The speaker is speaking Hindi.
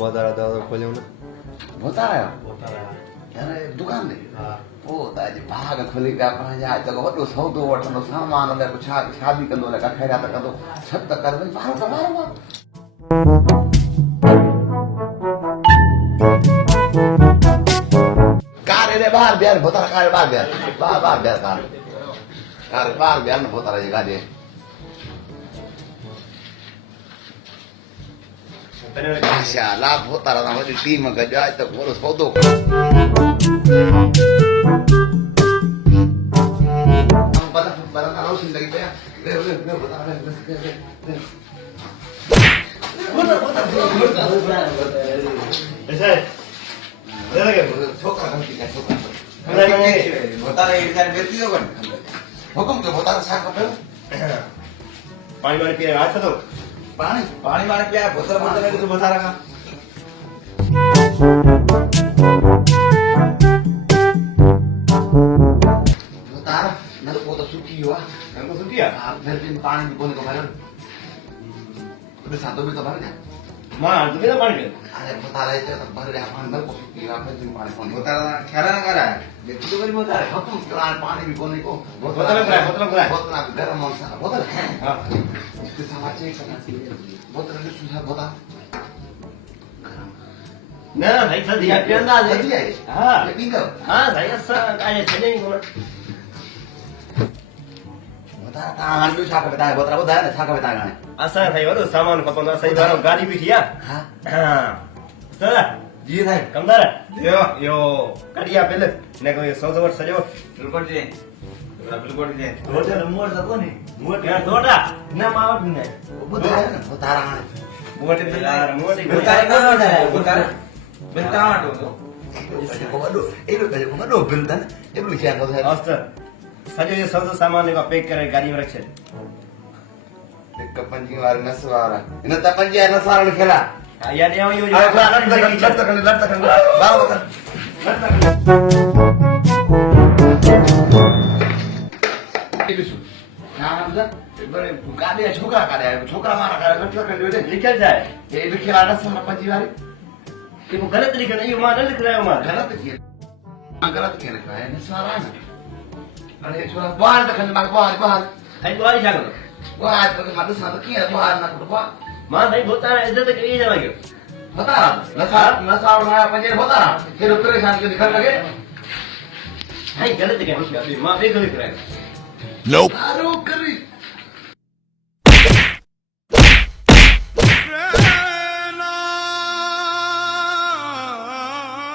बहुत आ रहा था तो खोले ना होता है बहुत आ रहा यार दुकान दे हाँ पोइ अॼु भाग खुली पिया पर अॼु त वॾो सौदो वठंदो सामान अलाए कुझु शादी कंदो अलाए का ख़ैरात कंदो छत कर भई कार रे ॿाहिरि बीहर भोतारा कार ॿाहिरि बीहर ॿाहिरि बीहर कार ॿाहिरि बीहर न भोतारा जी गाॾी माशाल्लाह भोतारा सां वॾी टीम गॾु आहे त वॾो सौदो रोशन लगी पिया ऐसा है ले लगे छोकरा गलती कर छोकरा भोतारा इधर बेटी हो गन हुकुम के भोतारा छा खपे पानी वानी पिए हाथ तो पानी पानी मारे पिया भोतारा भोतारा तो भोतारा का भोतारा न तो बहुत सुखी हुआ हमको सुन दिया आप फिर भी पानी भी बोने को भरन तो सातों में तो भर गया मां तुम्हें ना पानी पिए अरे भोतारा इधर तो भर गया पानी न को सुखी हुआ फिर भी पानी पानी भोतारा खेरा ना करा है बेटी तो बड़ी भोतारा हुकुम के पानी भी बोने को बोतल भोतारा गरम मसाला बोतल है हां इसके साथ चेक करना चाहिए बोतल में सुधा बोतल ना भाई चल दिया पियंदा दे दिया हां ये पिंगा हां भाई ऐसा काहे चले नहीं बोल भोतारा कहाँ हाल छा का बताया भोतारा बताया ना छा का बताया गाने असा भाई और सामान खपंदो सही बारो गाड़ी भी थिया हां हां दादा जी भाई कमदार यो कड़िया बिल ने को 100 वर्ष सजो बिल्कुल जी बिल्कुल जी होटल मोर सको नी मोर यार थोड़ा ना मावट ने बताया ना भोतारा गाने मोटे बिल यार मोटे भोतारा का होता है भोतारा बिल्ता माटो तो वडो एलो वडो बिल था एलो क्या होता है अस्तर सजो ये सब सामान को पैक करे गाड़ी में रखे एक पंजी वार नसवारा इन त पंजी नसवारा खेला यार ये यो लट तक बाव कर बड़े गाड़ी छोकरा करे छोकरा मारा करे लट कर निकल जाए ये भी खेला नसवारा पंजी वारी कि वो गलत लिखा नहीं मां न लिख रहा है मां गलत किया गलत क्या लिखा है नसवारा ना अरे छोरा बाहर तक बाहर भाई तुम्हारी क्या करो बाहर तक मत साथ किया बाहर ना तो मां भाई बोता है इज्जत के लिए जाना क्यों बता नशा उठाया पंजे बता फिर परेशान क्यों दिखने लगे भाई गलत क्या है मां भी गलत लिख रहा है आरो करी